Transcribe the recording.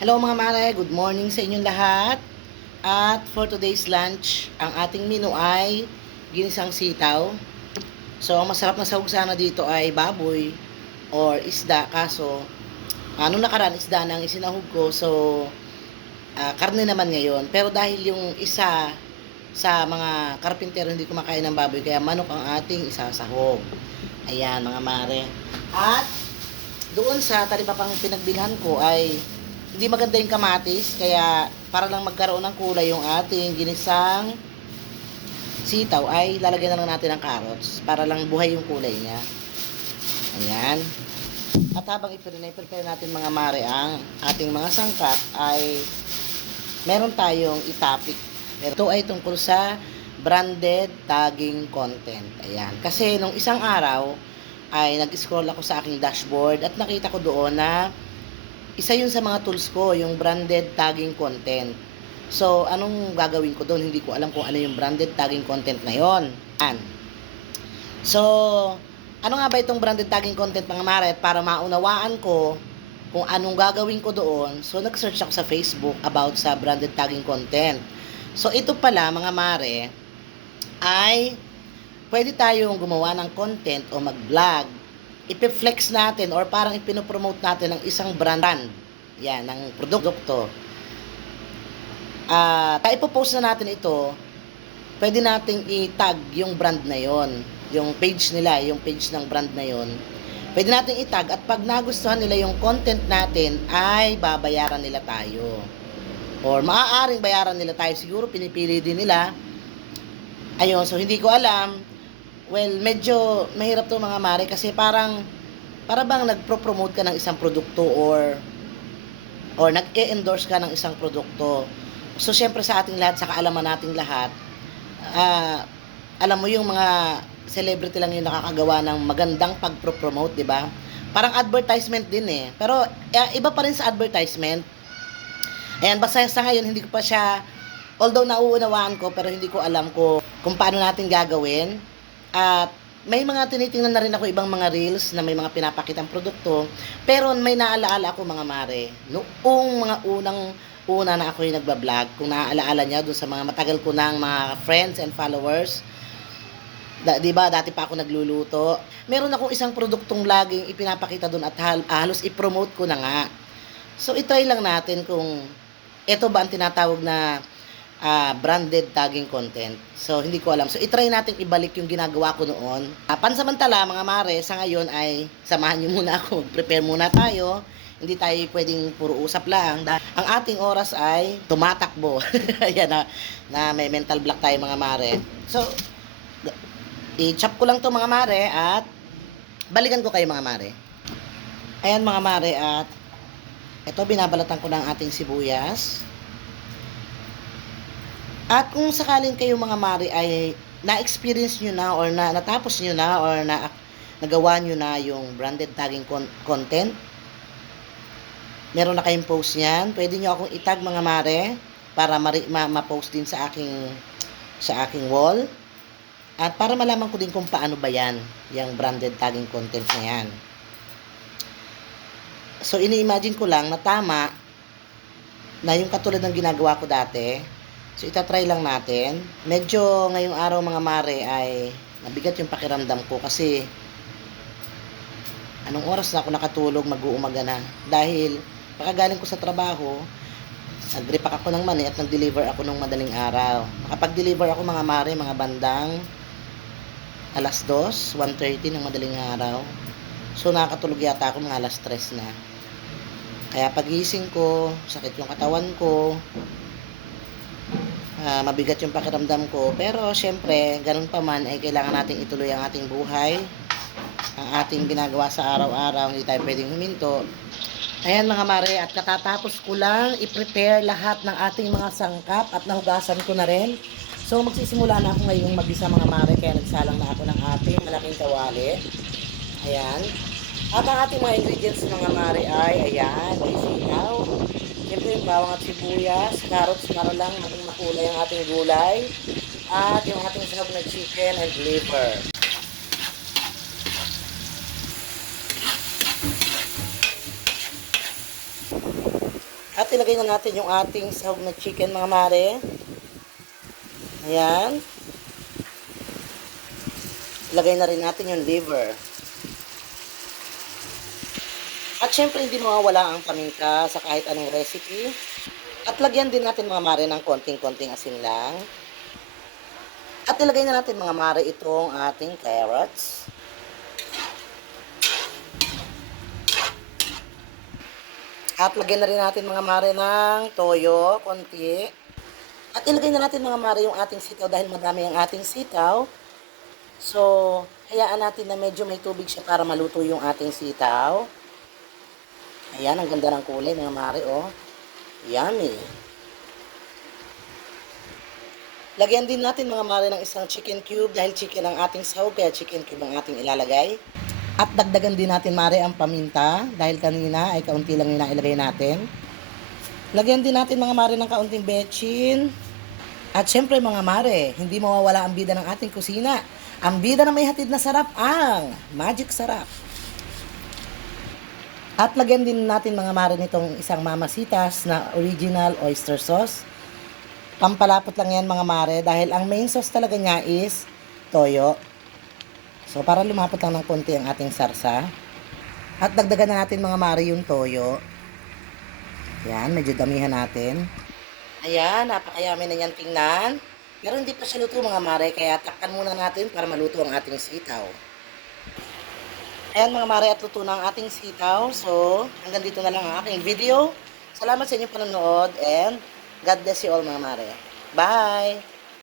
Hello mga mare, good morning sa inyong lahat. At for today's lunch, ang ating menu ay ginisang sitaw. So, ang masarap na sahog sana dito ay baboy or isda. Kaso, nung nakaraan isda nang isinahog ko. So, karne naman ngayon. Pero dahil yung isa sa mga karpintero hindi kumakain ng baboy, kaya manok ang ating isasahog. Ayan mga mare. At doon sa talipapang pinagbilhan ko ay hindi maganda yung kamatis, kaya para lang magkaroon ng kulay yung ating ginisang sitaw ay lalagyan na lang natin ng carrots para lang buhay yung kulay niya. Ayan. At habang i-prepare natin mga mare ang ating mga sangkap ay meron tayong itapik. Ito ay tungkol sa branded tagging content. Ayan. Kasi nung isang araw ay nag-scroll ako sa aking dashboard at nakita ko doon na isa yun sa mga tools ko, yung branded tagging content. So, anong gagawin ko doon? Hindi ko alam kung ano yung branded tagging content na yon. So, ano nga ba itong branded tagging content mga mare? Para maunawaan ko kung anong gagawin ko doon, so nag-search ako sa Facebook about sa branded tagging content. So, ito pala mga mare, ay pwede tayong gumawa ng content o mag-vlog, ipi-flex natin or parang ipinopromote natin ng isang brand, yan, ng produkto. Ipopost na natin ito, pwede nating i-tag yung brand na yon, yung page nila, yung page ng brand na yon. Pwede nating i-tag at pag nagustuhan nila yung content natin, ay babayaran nila tayo. Or maaaring bayaran nila tayo, siguro pinipili din nila. Ayun, so hindi ko alam. Well, medyo mahirap to mga mare kasi para bang nagpro-promote ka ng isang produkto or nag-e-endorse ka ng isang produkto. So, syempre sa ating lahat, sa kaalaman nating lahat, alam mo yung mga celebrity lang yung nakakagawa ng magandang pag-promote, di ba? Parang advertisement din eh. Pero iba pa rin sa advertisement. Ayan, basta sa ngayon, hindi ko pa siya, although nauunawaan ko, pero hindi ko alam kung paano natin gagawin. At may mga tinitingnan na rin ako ibang mga reels na may mga pinapakitang produkto. Pero may naalaala ako mga mare. Noong mga una na ako yung nagbablog, kung naaalaala niya doon sa mga matagal ko ng mga friends and followers, diba, dati pa ako nagluluto. Meron akong isang produktong laging ipinapakita doon at halos i-promote ko na nga. So, itry lang natin kung ito ba ang tinatawag na branded tagging content. So, hindi ko alam. So, itry natin ibalik yung ginagawa ko noon. Pansamantala, mga mare, sa ngayon ay samahan nyo muna ako. Prepare muna tayo. Hindi tayo pwedeng puro usap lang. Ang ating oras ay tumatakbo. Ayan na may mental block tayo mga mare. So, i-chop ko lang to mga mare at balikan ko kayo mga mare. Ayan mga mare at ito binabalatan ko ng ating sibuyas. At kung sakaling kayo mga mare ay na-experience nyo na or natapos nyo na or nagawa nyo na yung branded tagging content, meron na kayong post niyan, pwede nyo akong itag mga mare para ma-post din sa aking wall. At para malaman ko din kung paano ba yan, yung branded tagging content na yan. So, ini-imagine ko lang na tama na yung katulad ng ginagawa ko dati. So, itatry lang natin. Medyo ngayong araw mga mare ay nabigat yung pakiramdam ko kasi anong oras na ako nakatulog, mag-uumaga na. Dahil pagkagaling ko sa trabaho, nag-repack ako ng mani at nag-deliver ako ng madaling araw. Nakapag-deliver ako mga mare, mga bandang alas 2, 1:30 ng madaling araw. So, nakakatulog yata ako mga alas 3 na. Kaya pagising ko, sakit yung katawan ko, mabigat yung pakiramdam ko. Pero syempre, ganun pa man ay kailangan nating ituloy ang ating buhay, ang ating ginagawa sa araw-araw. Hindi tayo pwedeng huminto. Ayan mga mare, at katatapos ko lang i-prepare lahat ng ating mga sangkap at nahugasan ko na rin. So magsisimula na ako ngayong mag-isa mga mare, kaya nagsalang na ako ng ating malaking kawali. Ayan. At ang ating mga ingredients mga mare ay, ayan, may sitaw. Siyempre yung bawang at sibuyas, carrots para lang maging makulay ang ating gulay. At yung ating sahog na chicken and liver. At ilagay na natin yung ating sahog na chicken mga mare. Ayan. Ilagay na rin natin yung liver. At syempre hindi mawawala ang paminta sa kahit anong recipe. At lagyan din natin mga mare ng konting-konting asin lang. At ilagay na natin mga mare itong ating carrots. At lagyan na rin natin mga mare ng toyo, konti. At ilagay na natin mga mare yung ating sitaw dahil madami ang ating sitaw. So, hayaan natin na medyo may tubig siya para maluto yung ating sitaw. Ayan, ang ganda ng kulay mga mare, oh. Yummy. Lagyan din natin mga mare ng isang chicken cube dahil chicken ang ating sahog, kaya chicken cube ang ating ilalagay. At dagdagan din natin mare ang paminta dahil kanina ay kaunti lang yung nailagay natin. Lagyan din natin mga mare ng kaunting bechin. At syempre mga mare, hindi mawawala ang bida ng ating kusina. Ang bida na may hatid na sarap ang Magic Sarap. At lagyan din natin mga mare nitong isang mamasitas na original oyster sauce. Pampalapot lang yan mga mare dahil ang main sauce talaga niya is toyo. So para lumapot lang ng konti ang ating sarsa. At dagdagan na natin mga mare yung toyo. Yan, medyo damihan natin. Ayan, napakayami na yan tingnan. Pero hindi pa siya luto mga mare, kaya takpan muna natin para maluto ang ating sitaw. Ayan mga mare, at luto na ang ating sitaw. So, hanggang dito na lang ang aking video. Salamat sa inyong panonood and God bless you all mga mare. Bye!